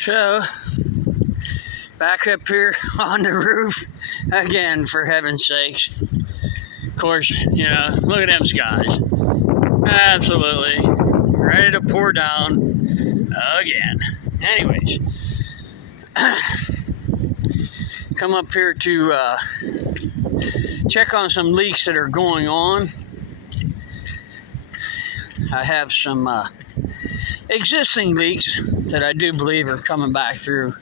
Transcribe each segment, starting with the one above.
So, back up here on the roof again, for heaven's sakes. Of course, look at them skies. Absolutely ready to pour down again. Anyways, come up here to check on some leaks that are going on. I have some existing leaks that I do believe are coming back through.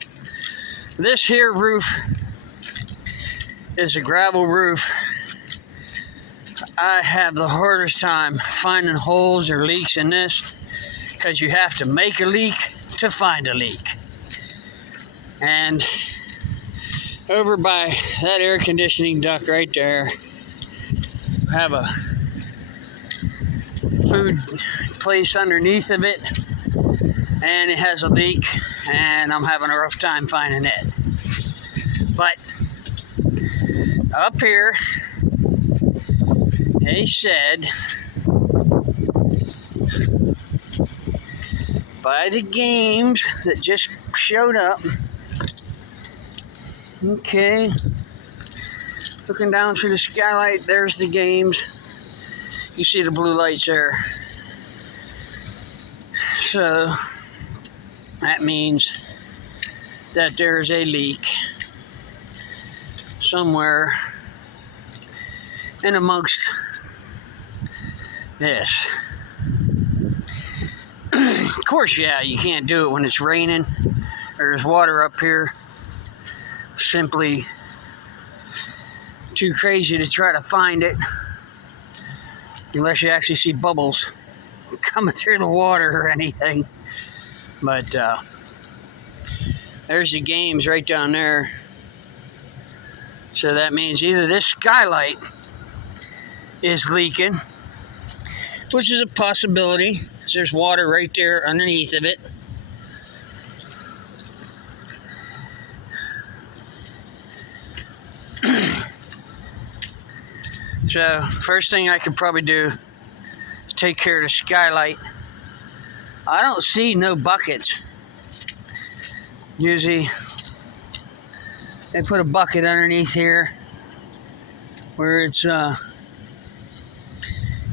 This here roof is a gravel roof. I have the hardest time finding holes or leaks in this because you have to make a leak to find a leak. And over by that air conditioning duct right there, I have a food place underneath of it, and it has a leak, and I'm having a rough time finding it. But up here, they said by the games that just showed up. Okay, looking down through the skylight, there's the games. You see the blue lights there. So that means that there's a leak somewhere in amongst this. Of course, yeah, you can't do it when it's raining. There's water up here. Simply too crazy to try to find it unless you actually see bubbles coming through the water or anything. But there's the games right down there. So that means either this skylight is leaking, which is a possibility. There's water right there underneath of it. So first thing I could probably do is take care of the skylight. I don't see no buckets. Usually they put a bucket underneath here where it's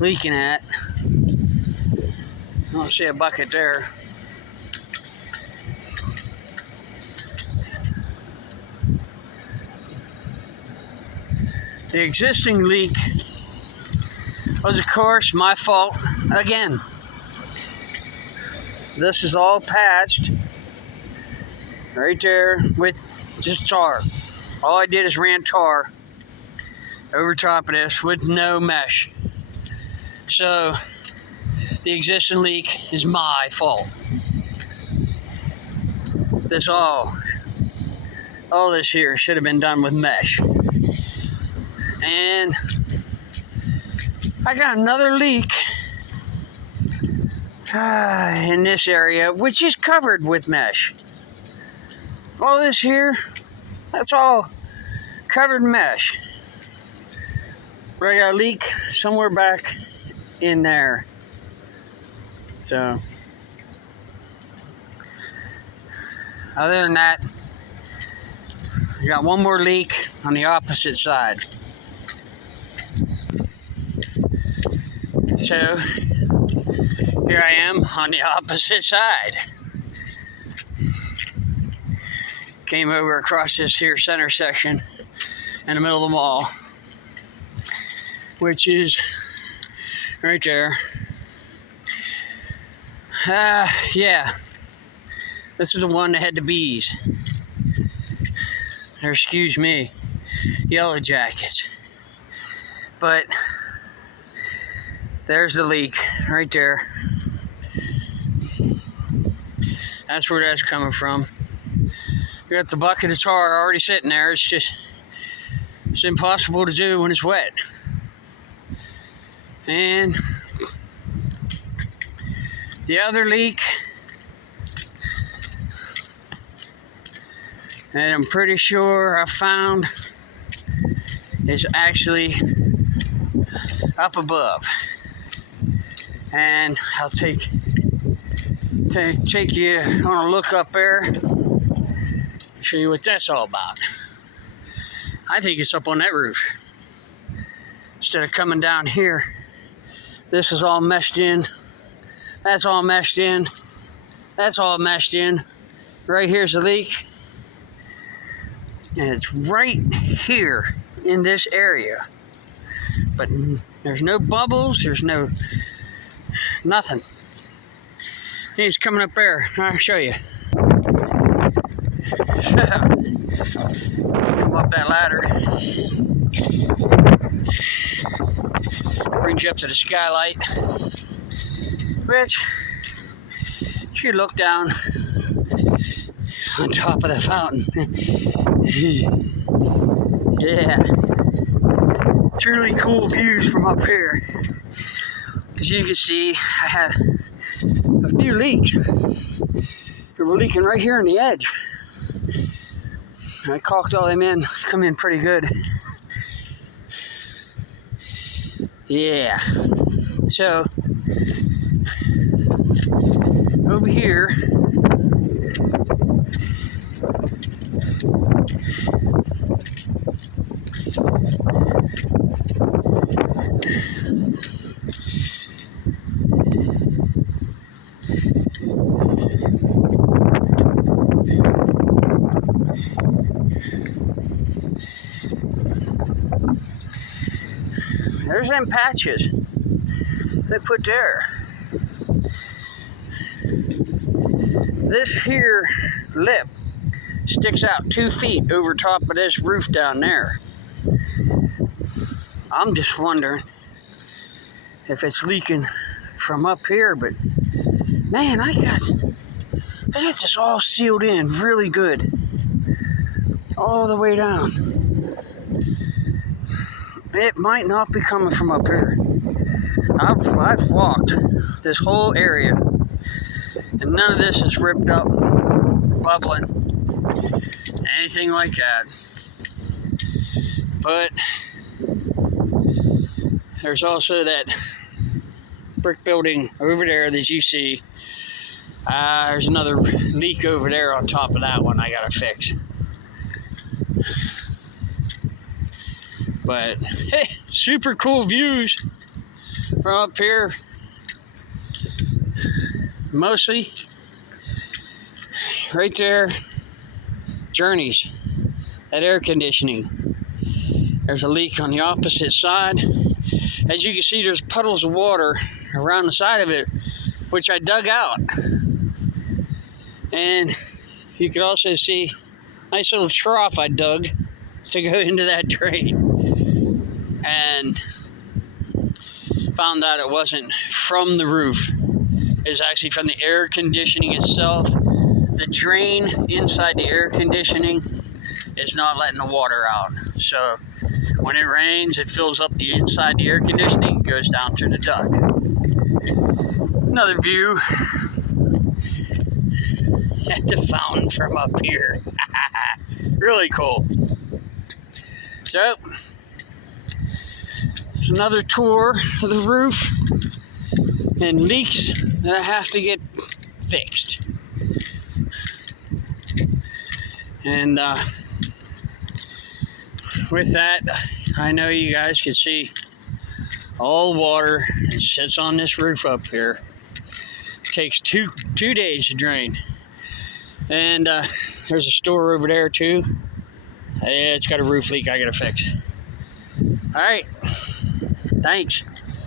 leaking at. I don't see a bucket there. The existing leak was, of course, my fault again. This is all patched right there with just tar. All I did is ran tar over top of this with no mesh. So the existing leak is my fault. This all this here should have been done with mesh. And I got another leak in this area, which is covered with mesh. All this here, that's all covered mesh. But I got a leak somewhere back in there. So, other than that, I got one more leak on the opposite side. So, here I am on the opposite side. Came over across this here center section in the middle of the mall, which is right there. Yeah, this is the one that had the bees. Or excuse me, yellow jackets. But there's the leak right there. That's where that's coming from. We got the bucket of tar already sitting there. It's impossible to do when it's wet. And the other leak, and I'm pretty sure I found, is actually up above. And I'll take take you on a look up there, show you what that's all about. I think it's up on that roof. Instead of coming down here, this is all meshed in. That's all meshed in. That's all meshed in. Right here's the leak. And it's right here in this area. But there's no bubbles, there's no nothing. He's coming up there. I'll show you. Come up that ladder. Brings you up to the skylight, which you look down on top of the fountain. Yeah, truly cool views from up here. As you can see, I had a few leaks. They were leaking right here on the edge. I caulked all them in, come in pretty good. Yeah. So, over here, there's them patches they put there. This here lip sticks out 2 feet over top of this roof down there. I'm just wondering if it's leaking from up here, but man, I got this all sealed in really good. All the way down. It might not be coming from up here. I've walked this whole area, and none of this is ripped up, bubbling, anything like that. But there's also that brick building over there that you see. There's another leak over there on top of that one I gotta fix. But hey, super cool views from up here. Mostly right there, Journeys, that air conditioning. There's a leak on the opposite side. As you can see, there's puddles of water around the side of it, which I dug out. And you can also see a nice little trough I dug to go into that drain. And found out it wasn't from the roof. It was actually from the air conditioning itself. The drain inside the air conditioning is not letting the water out. So when it rains, it fills up the inside the air conditioning, goes down through the duct. Another view at the fountain from up here. Really cool. So, it's another tour of the roof and leaks that I have to get fixed. And with that, I know you guys can see all the water that sits on this roof up here. It takes two days to drain. And there's a store over there too. It's got a roof leak I gotta fix. All right, thanks.